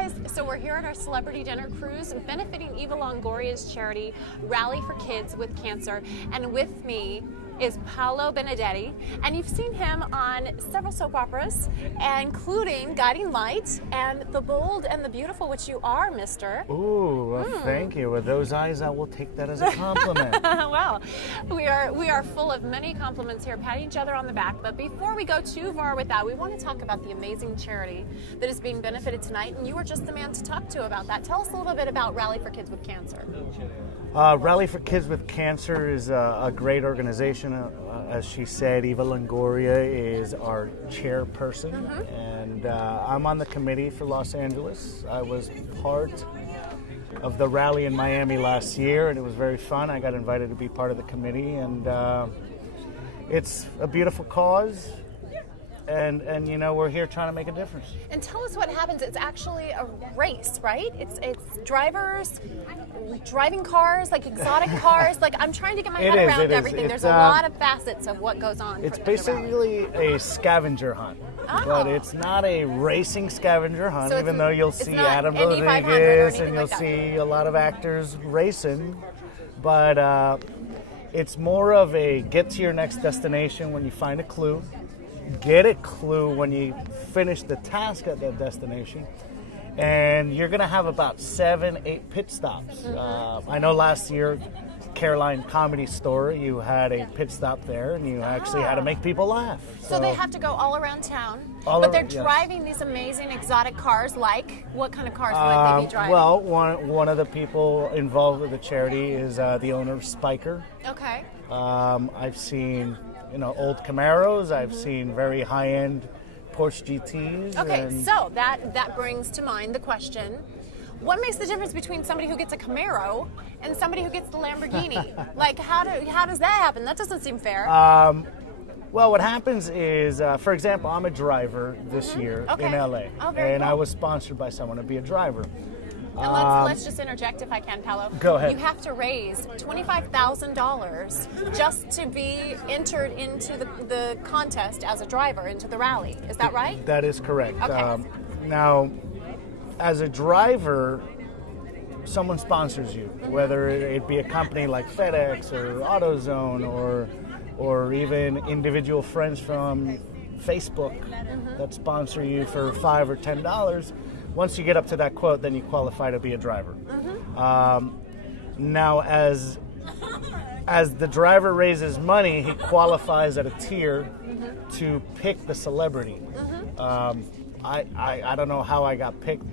guys, so we're here at our celebrity dinner cruise benefiting Eva Longoria's charity, Rally for Kids with Cancer. And with me is Paulo Benedeti, and you've seen him on several soap operas, including Guiding Light and The Bold and the Beautiful, which you are, mister. Ooh, well, thank you. With those eyes, I will take that as a compliment. Well, we are full of many compliments here, patting each other on the back. But before we go too far with that, we want to talk about the amazing charity that is being benefited tonight, and you were just the man to talk to about that. Tell us a little bit about Rally for Kids with Cancer. Rally for Kids with Cancer is a great organization. As she said, Eva Longoria is our chairperson, and I'm on the committee for Los Angeles. I was part of the rally in Miami last year, and it was very fun. I got invited to be part of the committee, and it's a beautiful cause. And you know, we're here trying to make a difference. And tell us what happens. It's actually a race, right? It's drivers driving cars, like exotic cars. Like, I'm trying to get my head around everything. There's a lot of facets of what goes on. It's basically a scavenger hunt, but it's not a racing scavenger hunt. So even though you'll see Adam Rodriguez and you'll see a lot of actors racing, but it's more of a get to your next destination when you find a clue. Get a clue when you finish the task at that destination, and you're going to have about 7-8 pit stops. I know last year, Caroline Comedy Store, you had a pit stop there, and you actually had to make people laugh. So they have to go all around town, but they're driving these amazing exotic cars. Like, what kind of cars would they be driving? Well, one of the people involved with the charity is the owner of Spiker. Okay. I've seen old Camaros. I've seen very high-end Porsche GTs. Okay, so that brings to mind the question: what makes the difference between somebody who gets a Camaro and somebody who gets the Lamborghini? Like, how does that happen? That doesn't seem fair. Well, what happens is, for example, I'm a driver this year in LA, and I was sponsored by someone to be a driver. And let's just interject if I can, Paulo. Go ahead. You have to raise $25,000 just to be entered into the contest as a driver, into the rally. Is that right? That is correct. Okay. Now, as a driver, someone sponsors you, whether it be a company like FedEx or AutoZone or even individual friends from Facebook that sponsor you for $5 or $10. Once you get up to that quote, then you qualify to be a driver. Now, as the driver raises money, he qualifies at a tier to pick the celebrity. I don't know how I got picked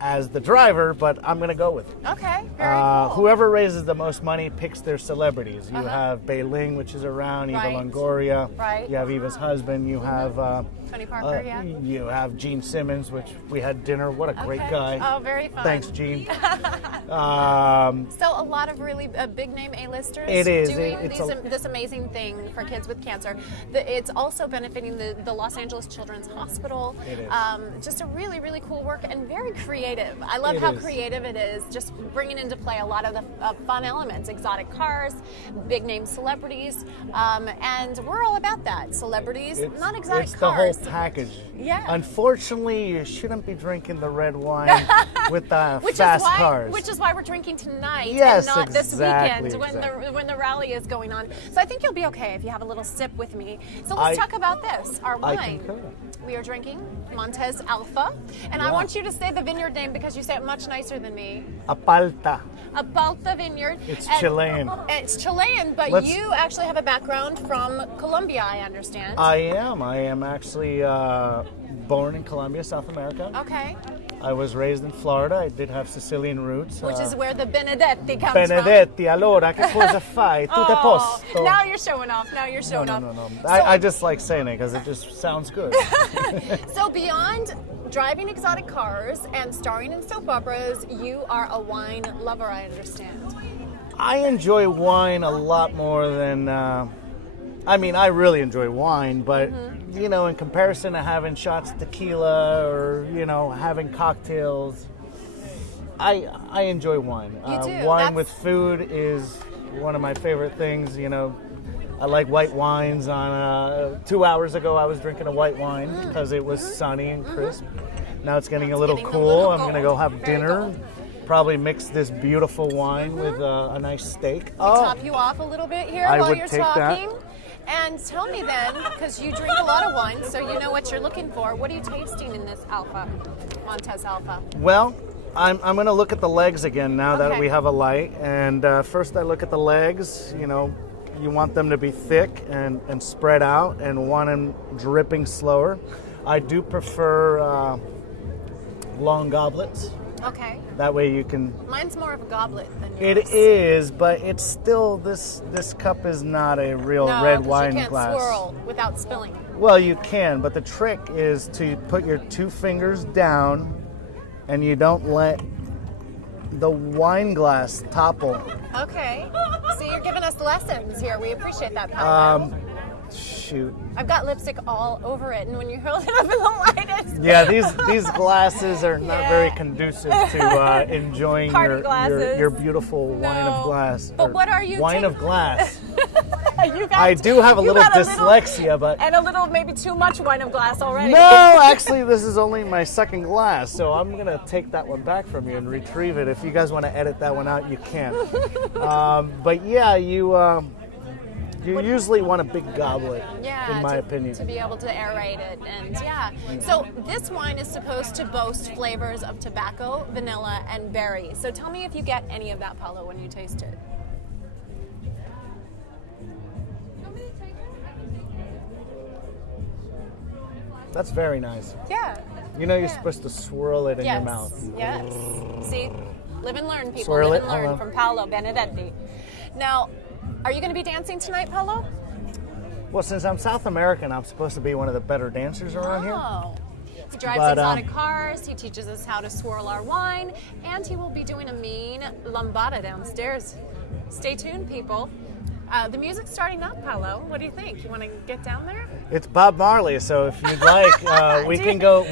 as the driver, but I'm going to go with it. Okay, very cool. Whoever raises the most money picks their celebrities. You have Bei Ling, which is around, Eva Longoria. Right. You have Eva's husband. You have Tony Parker, You have Gene Simmons, which we had dinner. What a great guy. Oh, very fun. Thanks, Gene. So a lot of really big name A-listers doing this amazing thing for kids with cancer. It's also benefiting the Los Angeles Children's Hospital. It is. Just a really, really cool work and very creative. I love how creative it is, just bringing into play a lot of the fun elements, exotic cars, big name celebrities, and we're all about that. Celebrities, not exotic cars. It's the whole package. Yeah. Unfortunately, you shouldn't be drinking the red wine with the fast cars. Which is why we're drinking tonight and not this weekend exactly. when the rally is going on. So I think you'll be okay if you have a little sip with me. So let's talk about this, our wine. I concur. We are drinking Montes Alpha, and I want you to say the vineyard name because you say it much nicer than me. Apalta. Apalta Vineyard. It's Chilean. It's Chilean, but you actually have a background from Colombia, I understand. I am actually born in Colombia, South America. Okay. I was raised in Florida. I did have Sicilian roots. Which is where the Benedetti comes from. Benedetti, allora, che cosa fai? Tutto posto. Now you're showing off. No. I just like saying it because it just sounds good. So beyond driving exotic cars and starring in soap operas, you are a wine lover, I understand. I enjoy wine a lot more than... I really enjoy wine, but, in comparison to having shots of tequila or, having cocktails, I enjoy wine. You do? Wine with food is one of my favorite things, I like white wines. 2 hours ago, I was drinking a white wine because it was sunny and crisp. Now it's getting a little cool. I'm going to go have dinner. Probably mix this beautiful wine with a nice steak. Top you off a little bit here I while would you're take talking. that. And tell me then, because you drink a lot of wine, so you know what you're looking for. What are you tasting in this Alpha, Montes Alpha? Well, I'm going to look at the legs again now that Okay. we have a light. And first I look at the legs. You know, you want them to be thick and spread out and want them dripping slower. I do prefer long goblets. Okay. That way you can... Mine's more of a goblet than yours. It is, but it's still, this cup is not a real red wine you can't glass. swirl without spilling. Well, you can, but the trick is to put your 2 fingers down and you don't let the wine glass topple. Okay. See, you're giving us lessons here. We appreciate that, Paulo. Shoot. I've got lipstick all over it, and when you hold it up in the light, it's... Yeah, these glasses are not Yeah. very conducive to enjoying Party glasses. your beautiful wine of glass. But or what are you wine of glass. You got- I do have a you little got dyslexia, but and a little, maybe too much wine of glass already. no, actually, this is only my second glass, so I'm gonna take that one back from you and retrieve it. If you guys want to edit that one out, you can. But yeah, you usually want a big goblet, Yeah, in my opinion. to be able to aerate it, and yeah. So this wine is supposed to boast flavors of tobacco, vanilla, and berry. So tell me if you get any of that, Paulo, when you taste it. That's very nice. Yeah. You know, you're supposed to swirl it in your mouth. Yes. See, live and learn, people. Swirl live it. and learn Hold on. from Paulo Benedetti. Now, are you going to be dancing tonight, Paulo? Well, since I'm South American, I'm supposed to be one of the better dancers around here. Oh. He drives But, exotic cars, he teaches us how to swirl our wine, and he will be doing a mean lambada downstairs. Stay tuned, people. The music's starting up, Paulo. What do you think? You want to get down there? It's Bob Marley, so if you'd like, we can go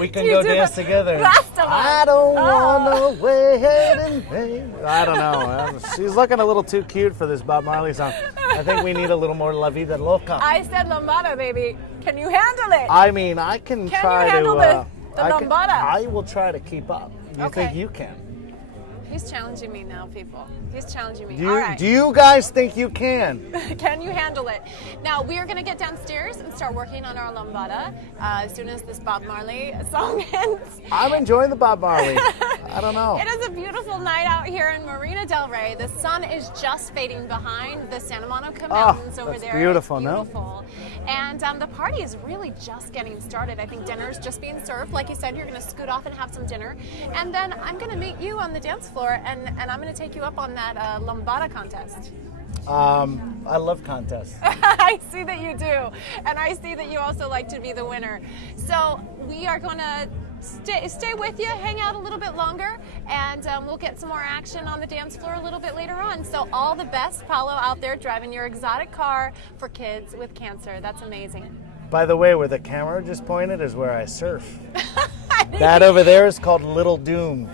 dance together. Rasta one? I don't want to wait in vain. I don't know. She's looking a little too cute for this Bob Marley song. I think we need a little more La Vida Loca. I said lambada, baby. Can you handle it? I mean, I can Can try you handle to. the I can- lambada? I will try to keep up. You Okay. think you can? He's challenging me now, people. He's challenging me. Do you, All right. do you guys think you can? Can you handle it? Now, we are going to get downstairs and start working on our lambada as soon as this Bob Marley song ends. I'm enjoying the Bob Marley. I don't know. It is a beautiful night out here in Marina del Rey. The sun is just fading behind the Santa Monica Mountains over that's there. beautiful, It's no? beautiful. And the party is really just getting started. I think dinner is just being served. Like you said, you're going to scoot off and have some dinner. And then I'm going to meet you on the dance floor, and I'm going to take you up on that lambada contest. I love contests. I see that you do. And I see that you also like to be the winner. So we are going to stay with you, hang out a little bit longer, and we'll get some more action on the dance floor a little bit later on. So all the best, Paulo, out there driving your exotic car for kids with cancer. That's amazing. By the way, where the camera just pointed is where I surf. That over there is called Little Doom.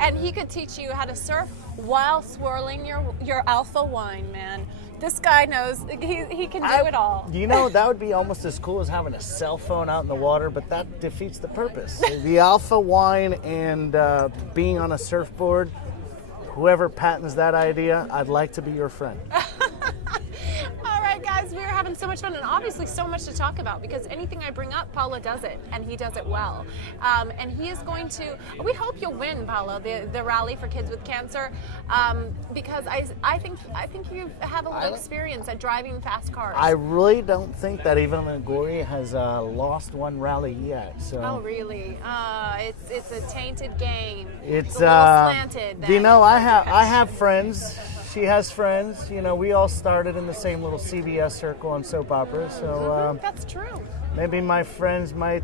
And he could teach you how to surf while swirling your alpha wine, man. This guy knows, he can do it all. You know, that would be almost as cool as having a cell phone out in the water, but that defeats the purpose. The alpha wine and being on a surfboard, whoever patents that idea, I'd like to be your friend. All right, guys, we are having so much fun and obviously so much to talk about because anything I bring up, Paulo does it, and he does it well. And he is going to, we hope you'll win, Paulo, the rally for kids with cancer, because I think you have a little experience at driving fast cars. I really don't think that even Longoria has lost one rally yet. So. Oh, really? It's a tainted game. It's a little slanted. Do you then. know, I have friends. She has friends. You know, we all started in the same little CBS circle on soap operas. So That's true. maybe my friends might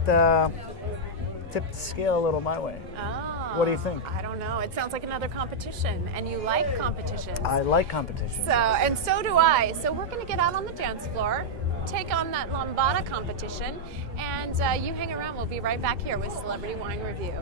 tip the scale a little my way. Oh, What do you think? I don't know. It sounds like another competition, and you like competitions. I like competition. And so do I. So we're going to get out on the dance floor, take on that lambada competition, and you hang around. We'll be right back here with Celebrity Wine Review.